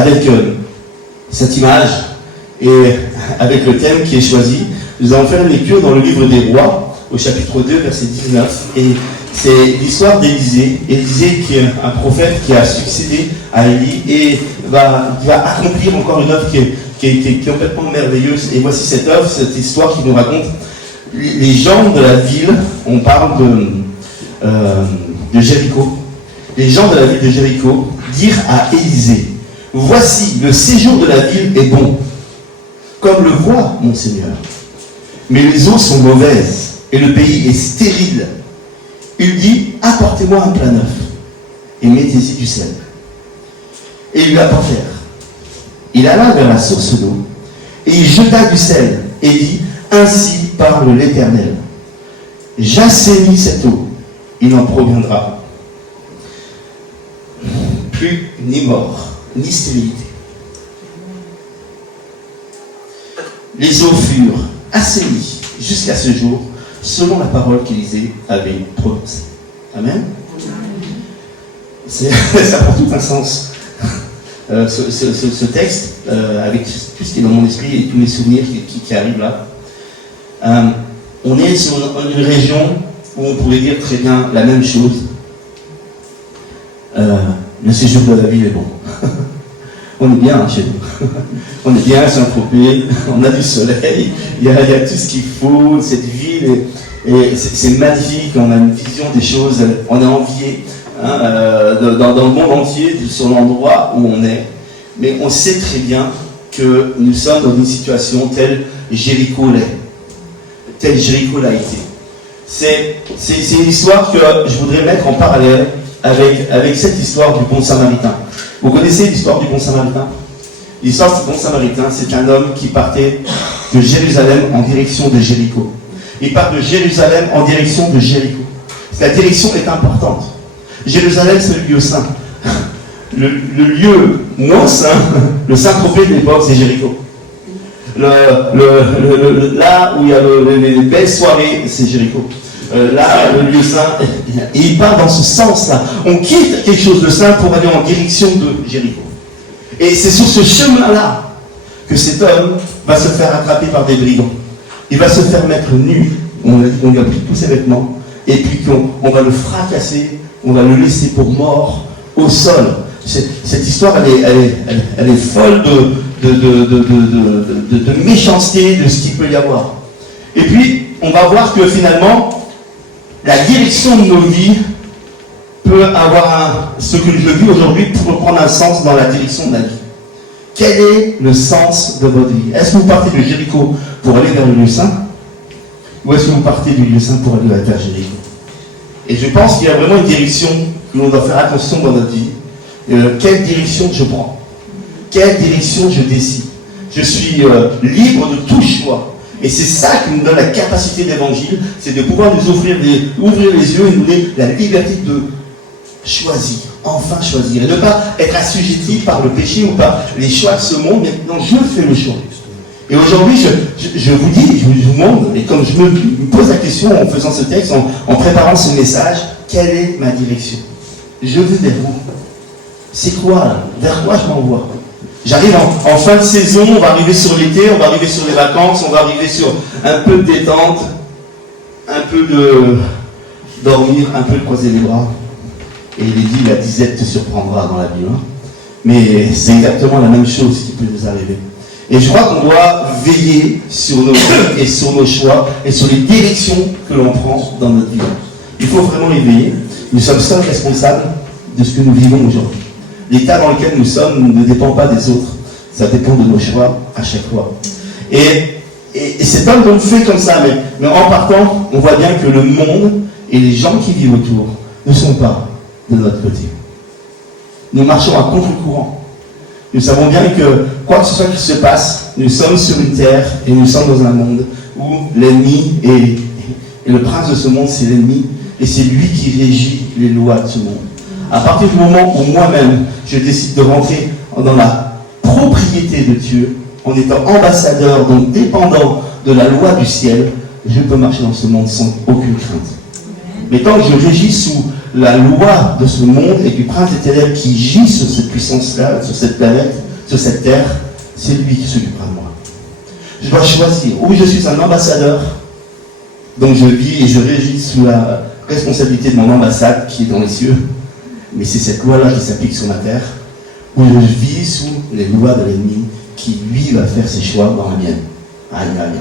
avec cette image et avec le thème qui est choisi, nous allons faire une lecture dans le livre des Rois, au chapitre 2, verset 19. Et c'est l'histoire d'Élisée. Élisée qui est un prophète qui a succédé à Élie et qui va accomplir encore une œuvre qui est complètement merveilleuse. Et voici cette œuvre, cette histoire qui nous raconte les gens de la ville. On parle de Jéricho. Les gens de la ville de Jéricho dirent à Élisée: voici, le séjour de la ville est bon, comme le voit mon Seigneur. Mais les eaux sont mauvaises et le pays est stérile. Il dit: apportez-moi un plat neuf et mettez-y du sel. Et ils lui apportèrent. Il alla vers la source d'eau et il jeta du sel et dit: ainsi parle l'Éternel, j'assainis cette eau, il n'en proviendra plus ni mort, ni stérilité. Les eaux furent assainies jusqu'à ce jour, selon la parole qu'Élisée avait prononcée. Amen. Ça prend tout un sens. Ce texte, avec tout ce qui est dans mon esprit et tous mes souvenirs qui arrivent là. On est sur une région où on pourrait dire très bien la même chose. Le séjour de la ville est bon. On est bien chez nous. On est bien à Saint-Tropez, on a du soleil, il y a tout ce qu'il faut, cette ville, et c'est magnifique, on a une vision des choses, on est envié dans le monde entier sur l'endroit où on est. Mais on sait très bien que nous sommes dans une situation telle Jéricho l'est. Tel Jéricho l'a été. C'est une histoire que je voudrais mettre en parallèle avec cette histoire du bon samaritain. Vous connaissez l'histoire du bon samaritain? L'histoire du bon samaritain, c'est un homme qui partait de Jérusalem en direction de Jéricho. Il part de Jérusalem en direction de Jéricho. La direction est importante. Jérusalem, c'est le lieu saint. Le lieu non saint, le Saint-Tropez de l'époque, c'est Jéricho. Là où il y a les belles soirées, c'est Jéricho. Là, le lieu saint, et il part dans ce sens-là. On quitte quelque chose de saint pour aller en direction de Jéricho. Et c'est sur ce chemin-là que cet homme va se faire attraper par des brigands. Il va se faire mettre nu. On lui a pris tous ses vêtements, et puis on va le fracasser, on va le laisser pour mort au sol. Cette histoire, elle est folle de méchanceté, de ce qu'il peut y avoir. Et puis, on va voir que finalement, la direction de nos vies peut avoir ce que je vis aujourd'hui pour prendre un sens dans la direction de la vie. Quel est le sens de votre vie? Est-ce que vous partez de Jéricho pour aller vers le lieu saint? Ou est-ce que vous partez du lieu saint pour aller vers Jéricho? Et je pense qu'il y a vraiment une direction que l'on doit faire attention dans notre vie. Quelle direction je prends? Quelle direction je décide? Je suis libre de tout choix. Et c'est ça qui nous donne la capacité d'évangile, c'est de pouvoir nous ouvrir les yeux et nous donner la liberté de choisir, enfin choisir. Et ne pas être assujetti par le péché ou par les choix de ce monde, mais non, je fais le choix. Et aujourd'hui, je vous dis, je vous demande, et comme je me pose la question en faisant ce texte, en préparant ce message, quelle est ma direction? Je vais vers où? C'est quoi là? Vers quoi je m'envoie? J'arrive en fin de saison, on va arriver sur l'été, on va arriver sur les vacances, on va arriver sur un peu de détente, un peu de dormir, un peu de croiser les bras. Et il est dit, la disette te surprendra dans la vie. Hein. Mais c'est exactement la même chose qui peut nous arriver. Et je crois qu'on doit veiller sur nos vies et sur nos choix et sur les directions que l'on prend dans notre vie. Il faut vraiment y veiller. Nous sommes seuls responsables de ce que nous vivons aujourd'hui. L'état dans lequel nous sommes ne dépend pas des autres. Ça dépend de nos choix à chaque fois. Et cet homme donc fait comme ça. Mais en partant, on voit bien que le monde et les gens qui vivent autour ne sont pas de notre côté. Nous marchons à contre-courant. Nous savons bien que quoi que ce soit qui se passe, nous sommes sur une terre et nous sommes dans un monde où l'ennemi et le prince de ce monde, c'est l'ennemi. Et c'est lui qui régit les lois de ce monde. À partir du moment où moi-même, je décide de rentrer dans la propriété de Dieu, en étant ambassadeur, donc dépendant de la loi du ciel, je peux marcher dans ce monde sans aucune crainte. Mais tant que je régis sous la loi de ce monde et du prince des ténèbres qui gît sur cette puissance-là, sur cette planète, sur cette terre, c'est lui qui s'occupera de moi. Je dois choisir. Ou je suis un ambassadeur, donc je vis et je régis sous la responsabilité de mon ambassade qui est dans les cieux, mais c'est cette loi-là qui s'applique sur ma terre, ou je vis sous les lois de l'ennemi qui, lui, va faire ses choix dans la mienne. Aïe, aïe, aïe.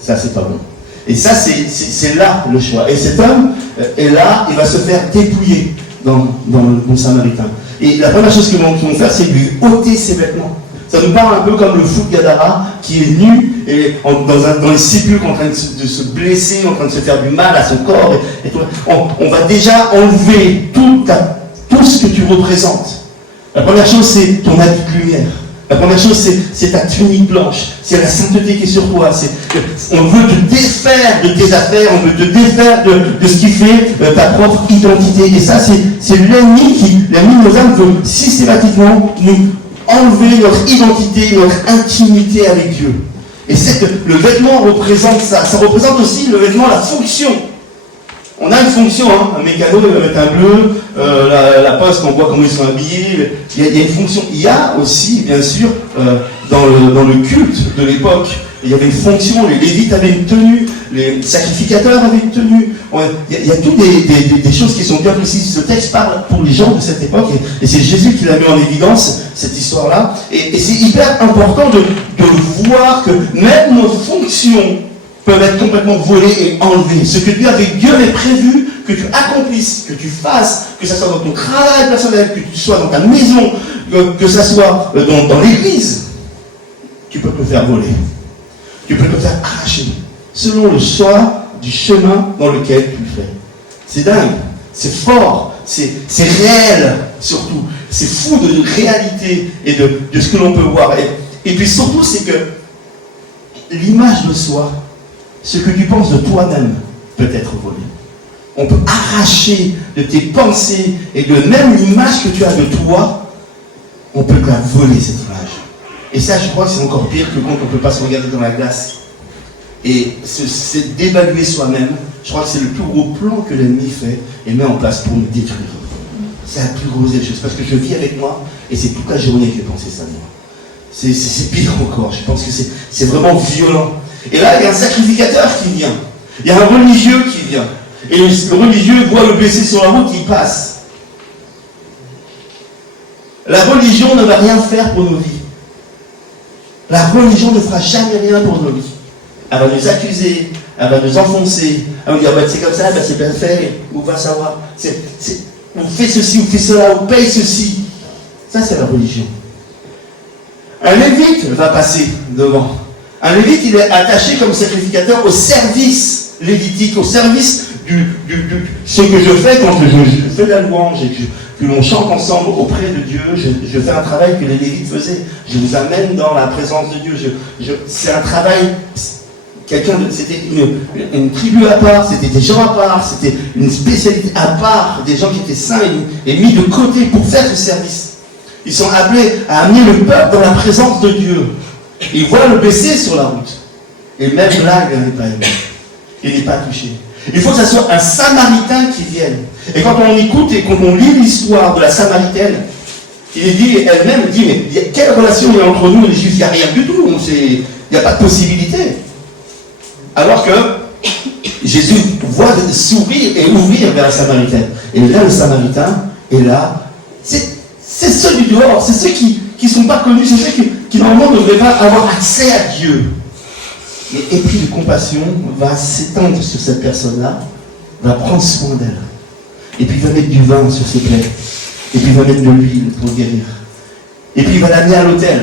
Ça, c'est pas bon. Et ça, c'est là le choix. Et cet homme est là, il va se faire dépouiller dans le bon samaritain. Et la première chose qu'ils vont faire, c'est lui ôter ses vêtements. Ça nous parle un peu comme le fou de Gadara qui est nu et dans les sépulcres en train de se blesser, en train de se faire du mal à son corps. Et tout. On va déjà enlever tout ce que tu représentes. La première chose, c'est ton habit de lumière. La première chose, c'est ta tunique blanche. C'est la sainteté qui est sur toi. On veut te défaire de tes affaires, on veut te défaire de ce qui fait ta propre identité. Et ça, c'est l'ennemi de nos âmes veut systématiquement nous enlever notre identité, notre intimité avec Dieu. Et le vêtement représente ça. Ça représente aussi le vêtement, la fonction. On a une fonction, hein. Un mécano, il va mettre un bleu, la poste, on voit comment ils sont habillés. Il y a une fonction. Il y a aussi, bien sûr, dans le culte de l'époque, il y avait une fonction. Les Lévites avaient une tenue, les sacrificateurs avaient une tenue. Il y a toutes des choses qui sont bien précises. Ce texte parle pour les gens de cette époque, et c'est Jésus qui l'a mis en évidence, cette histoire-là. Et c'est hyper important de voir que même nos fonctions peuvent être complètement volés et enlevés. Ce que Dieu avait prévu, que tu accomplisses, que tu fasses, que ce soit dans ton travail personnel, que tu sois dans ta maison, que ce soit dans l'église, tu peux te faire voler. Tu peux te faire arracher, selon le choix du chemin dans lequel tu le fais. C'est dingue, c'est fort, c'est réel surtout. C'est fou de réalité et de ce que l'on peut voir. Et puis surtout, c'est que l'image de soi, ce que tu penses de toi-même peut être volé. On peut arracher de tes pensées et de même l'image que tu as de toi, on peut te la voler, cette image. Et ça, je crois que c'est encore pire que quand on ne peut pas se regarder dans la glace. Et c'est d'évaluer soi-même. Je crois que c'est le plus gros plan que l'ennemi fait et met en place pour nous détruire. C'est la plus grosse des choses. Parce que je vis avec moi et c'est toute la journée que j'ai pensé ça de moi. C'est pire encore. Je pense que c'est vraiment violent. Et là, il y a un sacrificateur qui vient. Il y a un religieux qui vient. Et le religieux voit le blessé sur la route, il passe. La religion ne va rien faire pour nos vies. La religion ne fera jamais rien pour nos vies. Elle va nous accuser, elle va nous enfoncer, elle va nous dire c'est comme ça, c'est bien fait, ou va savoir. On fait ceci, on fait cela, on paye ceci. Ça, c'est la religion. Un lévite va passer devant. Un lévite, il est attaché comme sacrificateur au service lévitique, au service ce que je fais quand je fais la louange et que l'on chante ensemble auprès de Dieu. Je fais un travail que les lévites faisaient. Je vous amène dans la présence de Dieu. C'est un travail, c'était une tribu à part, c'était des gens à part, c'était une spécialité à part, des gens qui étaient saints et mis de côté pour faire ce service. Ils sont appelés à amener le peuple dans la présence de Dieu. Il voit le blessé sur la route. Et même là, il n'est pas aimé. Il n'est pas touché. Il faut que ce soit un Samaritain qui vienne. Et quand on écoute et quand on lit l'histoire de la Samaritaine, elle-même dit, mais quelle relation il y a entre nous et les Juifs? Il n'y a rien du tout. Il n'y a pas de possibilité. Alors que Jésus voit sourire et ouvrir vers la Samaritaine. Et là, le Samaritain est là. C'est ceux du dehors, c'est ceux qui ne sont pas connus, c'est ceux qui normalement ne devraient pas avoir accès à Dieu. Et puis de compassion va s'étendre sur cette personne-là, va prendre soin d'elle. Et puis il va mettre du vin sur ses plaies. Et puis il va mettre de l'huile pour guérir. Et puis il va l'amener à l'hôtel.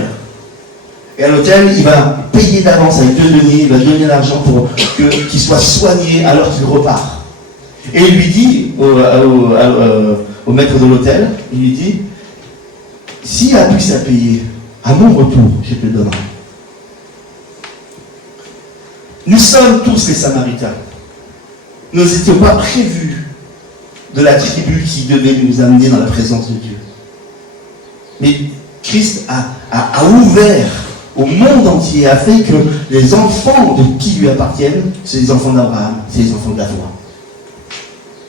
Et à l'hôtel, il va payer d'avance avec 2 deniers, il va donner l'argent pour qu'il soit soigné alors qu'il repart. Et il lui dit au maître de l'hôtel, il lui dit, s'il y a plus à payer, à mon retour, je te le donnerai. Nous sommes tous les Samaritains. Nous n'étions pas prévus de la tribu qui devait nous amener dans la présence de Dieu. Mais Christ a ouvert au monde entier, a fait que les enfants de qui lui appartiennent, c'est les enfants d'Abraham, c'est les enfants de la foi.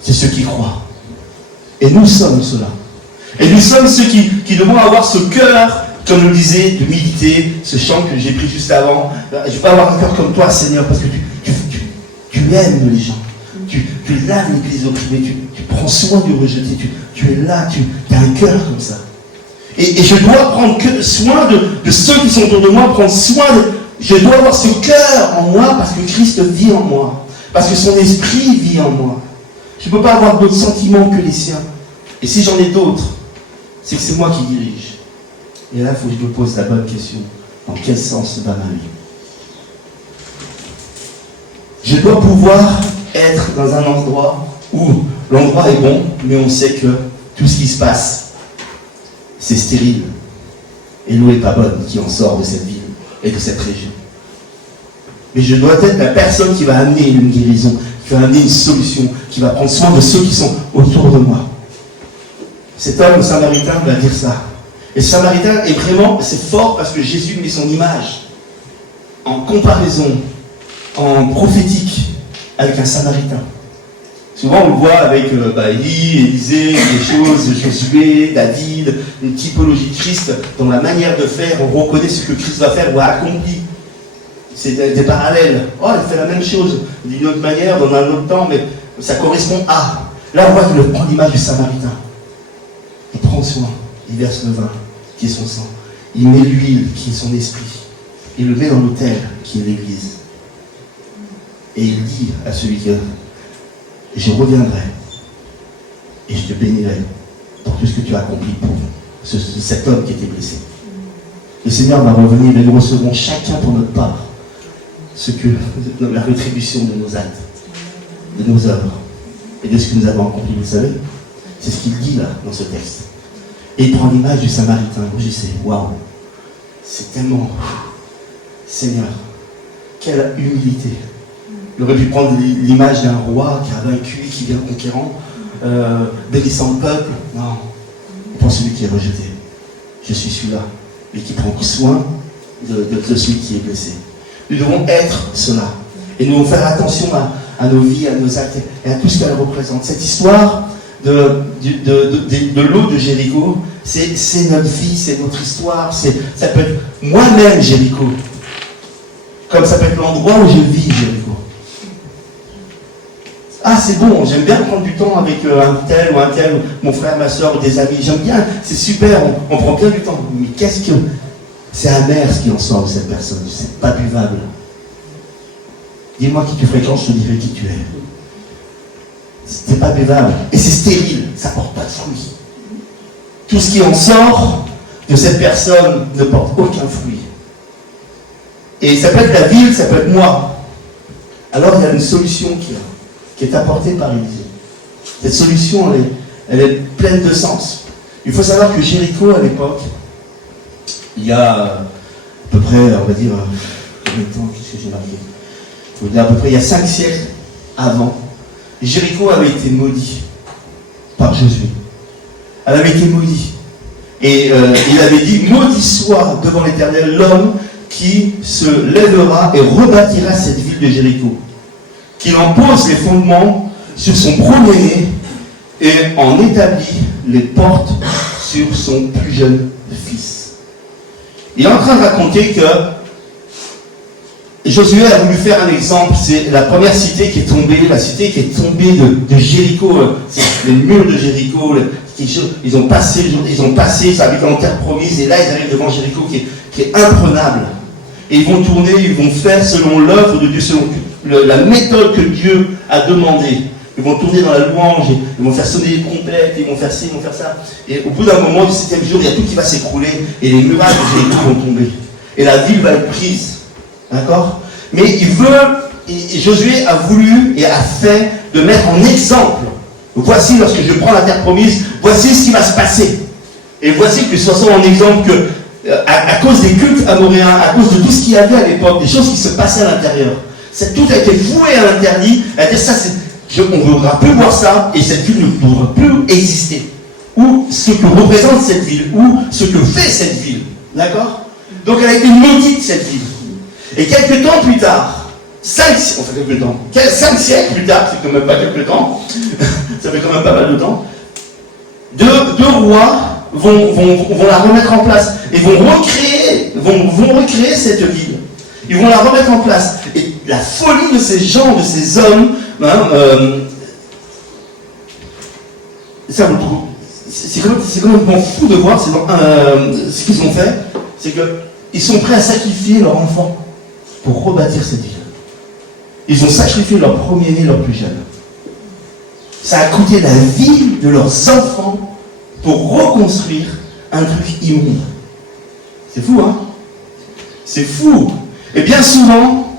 C'est ceux qui croient. Et nous sommes ceux-là. Et nous sommes ceux qui devons avoir ce cœur comme je le disais, de méditer, ce chant que j'ai pris juste avant. Je veux avoir un cœur comme toi, Seigneur, parce que tu aimes les gens. Tu laves l'église opprimée, tu prends soin du rejeté, tu es là, tu as un cœur comme ça. Et je dois prendre soin de ceux qui sont autour de moi, prendre soin je dois avoir ce cœur en moi parce que Christ vit en moi, parce que son esprit vit en moi. Je ne peux pas avoir d'autres sentiments que les siens. Et si j'en ai d'autres, c'est que c'est moi qui dirige. Et là, il faut que je me pose la bonne question. Dans quel sens va ma vie? Je dois pouvoir être dans un endroit où l'endroit est bon, mais on sait que tout ce qui se passe, c'est stérile. Et l'eau n'est pas bonne qui en sort de cette ville et de cette région. Mais je dois être la personne qui va amener une guérison, qui va amener une solution, qui va prendre soin de ceux qui sont autour de moi. Cet homme samaritain va dire ça. Et le samaritain est vraiment, c'est fort parce que Jésus met son image en comparaison, en prophétique, avec un samaritain. Souvent on le voit avec Élie, Élisée, des choses, Josué, David, une typologie de Christ. Dans la manière de faire, on reconnaît ce que Christ va faire ou a accompli. C'est des parallèles. Oh, il fait la même chose d'une autre manière, dans un autre temps, mais ça correspond à. Là, on voit qu'il prend l'image du samaritain. Il prend soin, il verse le vin, qui est son sang. Il met l'huile, qui est son esprit. Il le met dans l'autel, qui est l'église. Et il dit à celui qui je reviendrai et je te bénirai pour tout ce que tu as accompli pour cet homme qui était blessé. Le Seigneur va revenir et nous recevrons chacun pour notre part la rétribution de nos actes, de nos œuvres et de ce que nous avons accompli. Vous savez, c'est ce qu'il dit là dans ce texte. Et il prend l'image du samaritain. Moi je sais, waouh, c'est tellement, Seigneur, quelle humilité. Il aurait pu prendre l'image d'un roi qui a vaincu, qui vient conquérant, bénissant le peuple. Non, il prend celui qui est rejeté. Je suis celui-là, et qui prend soin de celui qui est blessé. Nous devons être cela. Et nous devons faire attention à nos vies, à nos actes et à tout ce qu'elle représente. Cette histoire de l'eau de Jéricho, c'est notre vie, c'est notre histoire. Ça peut être moi-même Jéricho. Comme ça peut être l'endroit où je vis Jéricho. Ah, c'est bon, j'aime bien prendre du temps avec un tel, mon frère, ma soeur, ou des amis. J'aime bien, c'est super, on prend bien du temps. Mais qu'est-ce que... C'est amer ce qui en sort de cette personne, c'est pas buvable. Dis-moi qui tu fréquentes, je te dirai qui tu es. C'est pas buvable. Et c'est stérile, ça porte pas de fruits. Tout ce qui en sort de cette personne ne porte aucun fruit. Et ça peut être la ville, ça peut être moi. Alors il y a une solution qui est apportée par Élisée. Cette solution, elle est pleine de sens. Il faut savoir que Jéricho, à l'époque, il y a à peu près, on va dire, combien de temps, qu'est-ce que j'ai marqué ? Il faut dire à peu près, il y a 5 siècles avant, Jéricho avait été maudit par Josué. Elle avait été maudite. Et il avait dit, maudit soit devant l'Éternel l'homme qui se lèvera et rebâtira cette ville de Jéricho. Qu'il en pose les fondements sur son premier-né et en établit les portes sur son plus jeune fils. Il est en train de raconter que Josué a voulu faire un exemple. C'est la première cité qui est tombée, la cité qui est tombée de Jéricho. C'est les murs de Jéricho. Ils ont passé, ça avait en terre promise, et là ils arrivent devant Jéricho qui est imprenable. Et ils vont tourner, ils vont faire selon l'œuvre de Dieu, selon la méthode que Dieu a demandé. Ils vont tourner dans la louange, ils vont faire sonner les trompettes, ils vont faire ci, ils vont faire ça. Et au bout d'un moment, du 7e jour, il y a tout qui va s'écrouler et les murailles de Jéricho vont tomber. Et la ville va être prise. D'accord ? Mais Josué a voulu et a fait de mettre en exemple. Voici, lorsque je prends la terre promise, voici ce qui va se passer. Et voici que ce soit en exemple que, à cause des cultes amoréens, à cause de tout ce qu'il y avait à l'époque, des choses qui se passaient à l'intérieur, tout a été voué à l'interdit, à dire ça, on ne voudra plus voir ça, et cette ville ne pourra plus exister. Ou ce que représente cette ville, ou ce que fait cette ville. D'accord ? Donc elle a été maudite, cette ville. Et quelques temps plus tard, 5 siècles plus tard, c'est quand même pas quelques temps, ça fait quand même pas mal de temps, deux rois vont la remettre en place et vont recréer cette ville. Ils vont la remettre en place. Et la folie de ces gens, de ces hommes, c'est complètement fou de voir ce qu'ils ont fait. C'est qu'ils sont prêts à sacrifier leur enfant pour rebâtir cette ville. Ils ont sacrifié leur premier-né, leur plus jeune. Ça a coûté la vie de leurs enfants pour reconstruire un truc immonde. C'est fou, hein? C'est fou. Et bien souvent,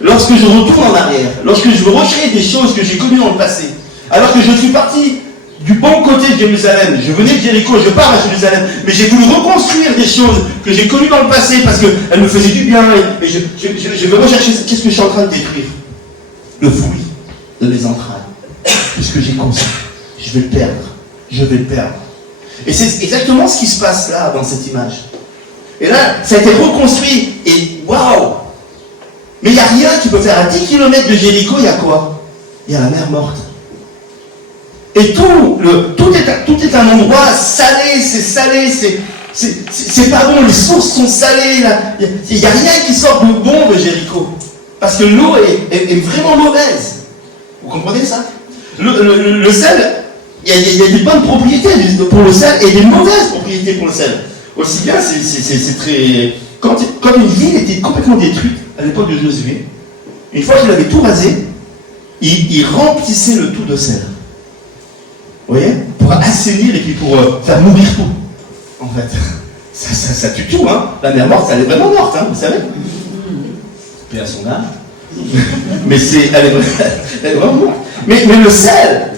lorsque je retourne en arrière, lorsque je veux recréer des choses que j'ai connues dans le passé, alors que je suis parti du bon côté de Jérusalem, je venais de Jéricho, je pars à Jérusalem, mais j'ai voulu reconstruire des choses que j'ai connues dans le passé parce qu'elles me faisaient du bien, et je veux rechercher qu'est-ce que je suis en train de détruire. Le fruit de mes entrailles. Puisque j'ai conçu, je vais le perdre. Et c'est exactement ce qui se passe là, dans cette image. Et là, ça a été reconstruit, et waouh! Mais il n'y a rien qui peut faire. À 10 km de Jéricho, il y a quoi? Il y a la mer morte. Et tout est un endroit salé, c'est pas bon, les sources sont salées, il n'y a rien qui sort de bon de Jéricho. Parce que l'eau est vraiment mauvaise. Vous comprenez ça? Le sel, il y a des bonnes propriétés pour le sel et des mauvaises propriétés pour le sel. Aussi bien, c'est très... Quand une ville était complètement détruite, à l'époque de Josué, une fois qu'il avait tout rasé, il remplissait le tout de sel. Vous voyez? Pour assainir et puis pour faire mourir tout. En fait, ça tue tout, hein. La mer morte, elle est vraiment morte, hein, vous savez. Puis à son âme. Mais elle est vraiment morte. Mais le sel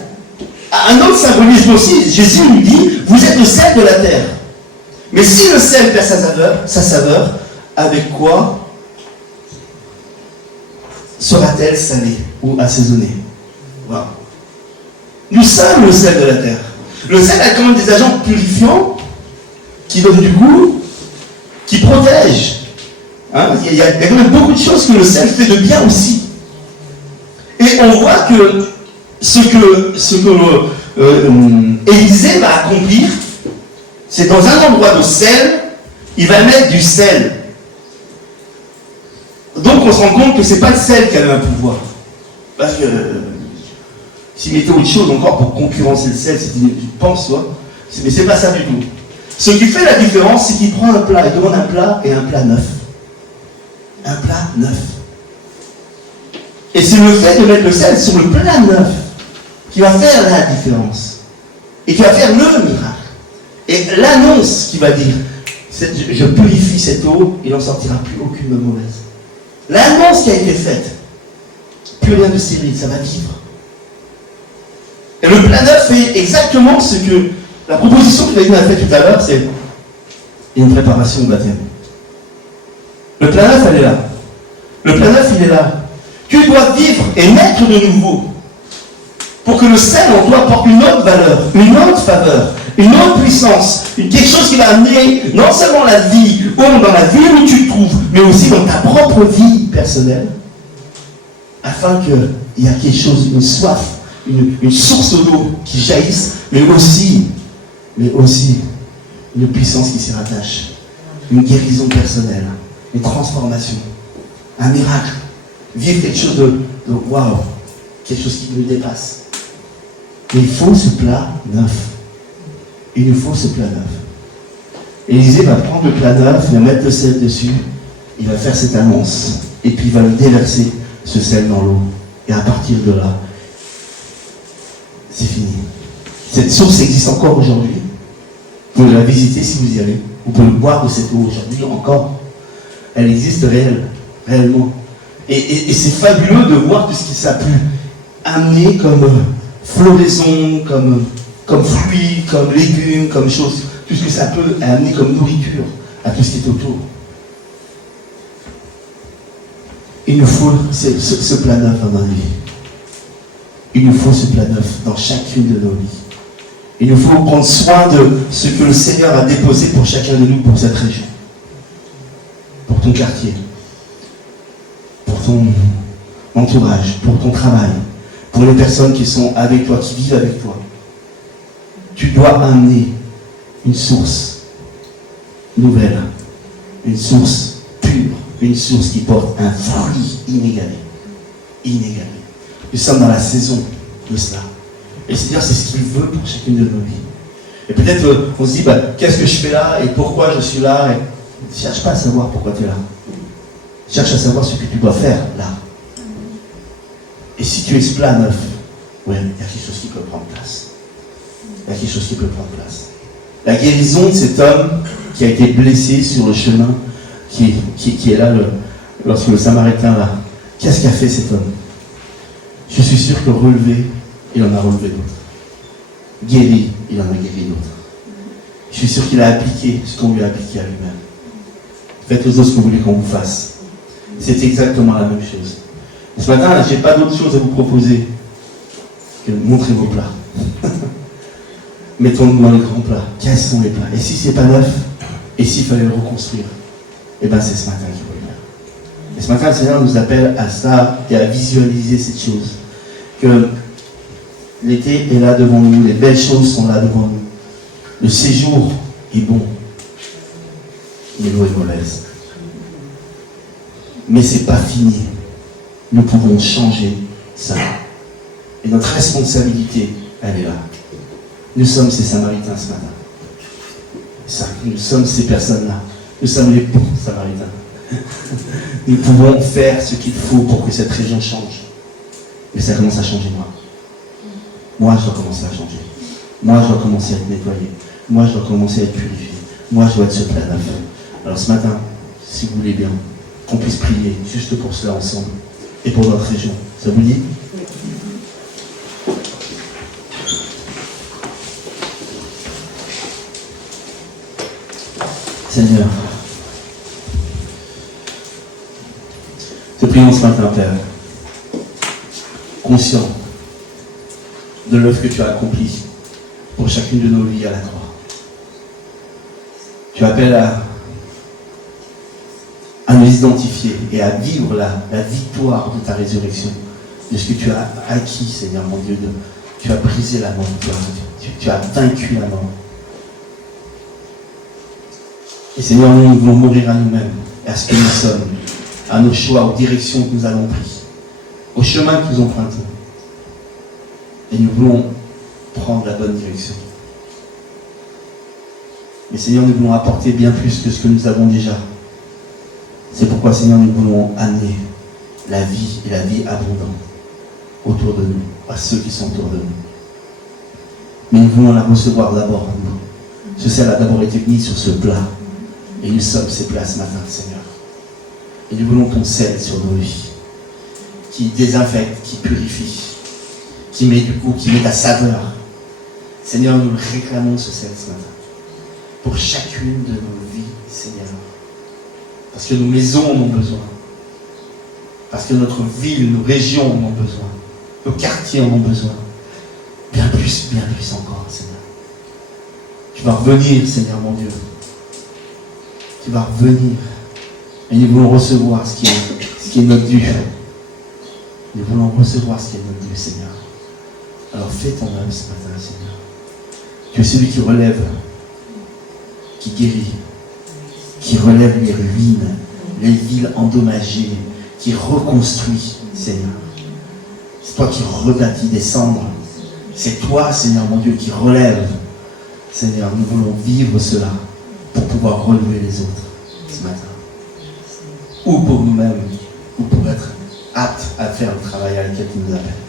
a un autre symbolisme aussi. Jésus nous dit, vous êtes le sel de la terre. Mais si le sel perd sa saveur, avec quoi sera-t-elle salée ou assaisonnée? Voilà. Nous sommes le sel de la terre. Le sel a quand même des agents purifiants qui donnent du goût, qui protègent. Hein? Il y a quand même beaucoup de choses que le sel fait de bien aussi. Et on voit que ce que Élisée va accomplir, c'est dans un endroit de sel, il va mettre du sel. Donc on se rend compte que c'est pas le sel qui a un pouvoir. Parce que s'il mettait autre chose encore pour concurrencer le sel, c'est une pense, toi. Mais c'est pas ça du tout. Ce qui fait la différence, c'est qu'il prend un plat, il demande un plat et un plat neuf. Un plat neuf. Et c'est le fait de mettre le sel sur le plat neuf qui va faire la différence. Et qui va faire le miracle. Et l'annonce qui va dire, je purifie cette eau, il n'en sortira plus aucune mauvaise. L'annonce qui a été faite, plus rien de stérile, ça va vivre. Et le plat neuf fait exactement ce que la proposition que David a faite tout à l'heure, c'est une préparation au baptême. Le plat neuf, elle est là. Le plat neuf, il est là. Tu dois vivre et naître de nouveau pour que le sel en toi porte une autre valeur, une autre faveur, une autre puissance, quelque chose qui va amener non seulement la vie, dans la ville où tu te trouves, mais aussi dans ta propre vie personnelle, afin qu'il y ait quelque chose, une soif, une source d'eau qui jaillisse, mais aussi une puissance qui s'y rattache, une guérison personnelle, une transformation, un miracle, vivre quelque chose de waouh, quelque chose qui nous dépasse. Mais il faut ce plat neuf. Il nous faut ce plat neuf. Élisée va prendre le plat neuf, il va mettre le sel dessus, il va faire cette annonce, et puis il va le déverser, ce sel, dans l'eau. Et à partir de là, c'est fini. Cette source existe encore aujourd'hui. Vous pouvez la visiter si vous y allez. Vous pouvez boire de cette eau aujourd'hui encore. Elle existe réellement. Et c'est fabuleux de voir tout ce qui s'est pu amener comme floraison, comme fruits, comme légumes, comme choses, tout ce que ça peut amener comme nourriture à tout ce qui est autour. Il nous faut ce plat neuf dans notre vie. Il nous faut ce plat neuf dans chacune de nos vies. Il nous faut prendre soin de ce que le Seigneur a déposé pour chacun de nous, pour cette région, pour ton quartier, pour ton entourage, pour ton travail, pour les personnes qui sont avec toi, qui vivent avec toi. Tu dois amener une source nouvelle, une source pure, une source qui porte un fruit inégalé. Inégalé. Nous sommes dans la saison de cela. Et le Seigneur, c'est ce qu'il veut pour chacune de nos vies. Et peut-être on se dit, qu'est-ce que je fais là et pourquoi je suis là, et ne cherche pas à savoir pourquoi tu es là. Cherche à savoir ce que tu dois faire là. Et si tu es ce plat neuf, il y a quelque chose qui peut prendre place. Il y a quelque chose qui peut prendre place. La guérison de cet homme qui a été blessé sur le chemin, qui est là lorsque le Samaritain là. Qu'est-ce qu'a fait cet homme? Je suis sûr que relevé, il en a relevé d'autres. Guéri, il en a guéri d'autres. Je suis sûr qu'il a appliqué ce qu'on lui a appliqué à lui-même. Faites aux autres ce que vous voulez qu'on vous fasse. C'est exactement la même chose. Ce matin, je n'ai pas d'autre chose à vous proposer que de montrer vos plats. Mettons-nous dans les grands plats. Quels sont les plats? Et si ce n'est pas neuf, et s'il fallait le reconstruire, c'est ce matin qu'il faut le faire. Et ce matin, le Seigneur nous appelle à ça et à visualiser cette chose. Que l'été est là devant nous, les belles choses sont là devant nous. Le séjour est bon, mais l'eau est mauvaise. Mais ce n'est pas fini. Nous pouvons changer ça. Et notre responsabilité, elle est là. Nous sommes ces Samaritains ce matin. Nous sommes ces personnes-là. Nous sommes les bons Samaritains. Nous pouvons faire ce qu'il faut pour que cette région change. Mais ça commence à changer moi. Moi, je dois commencer à changer. Moi, je dois commencer à être nettoyé. Moi, je dois commencer à être purifié. Moi, je dois être ce plat neuf. Alors ce matin, si vous voulez bien, qu'on puisse prier juste pour cela ensemble et pour notre région. Ça vous dit? Seigneur, te prions ce matin, Père, conscient de l'œuvre que tu as accomplie pour chacune de nos vies à la croix. Tu appelles à nous identifier et à vivre la victoire de ta résurrection, de ce que tu as acquis, Seigneur mon Dieu. Tu as brisé la mort, tu as vaincu la mort. Et Seigneur, nous voulons mourir à nous-mêmes, à ce que nous sommes, à nos choix, aux directions que nous avons prises, au chemin que nous empruntons. Et nous voulons prendre la bonne direction. Mais Seigneur, nous voulons apporter bien plus que ce que nous avons déjà. C'est pourquoi, Seigneur, nous voulons amener la vie et la vie abondante autour de nous, à ceux qui sont autour de nous. Mais nous voulons la recevoir d'abord en nous. Ce sel a d'abord été mis sur ce plat. Et nous sommes ces plats ce matin, Seigneur. Et nous voulons ton sel sur nos vies, qui désinfecte, qui purifie, qui met du goût, qui met la saveur. Seigneur, nous réclamons ce sel ce matin. Pour chacune de nos vies, Seigneur. Parce que nos maisons en ont besoin. Parce que notre ville, nos régions en ont besoin. Nos quartiers en ont besoin. Bien plus encore, Seigneur. Tu vas revenir, Seigneur mon Dieu. Tu vas revenir. Et nous voulons recevoir ce qui est notre dû. Nous voulons recevoir ce qui est notre dû, Seigneur. Alors fais ton œuvre ce matin, Seigneur. Tu es celui qui relève, qui guérit, qui relève les ruines, les villes endommagées, qui reconstruit, Seigneur. C'est toi qui rebâtis des cendres. C'est toi, Seigneur mon Dieu, qui relève. Seigneur, nous voulons vivre cela pour pouvoir relever les autres ce matin. Ou pour nous-mêmes, ou pour être aptes à faire le travail à lequel tu nous appelles.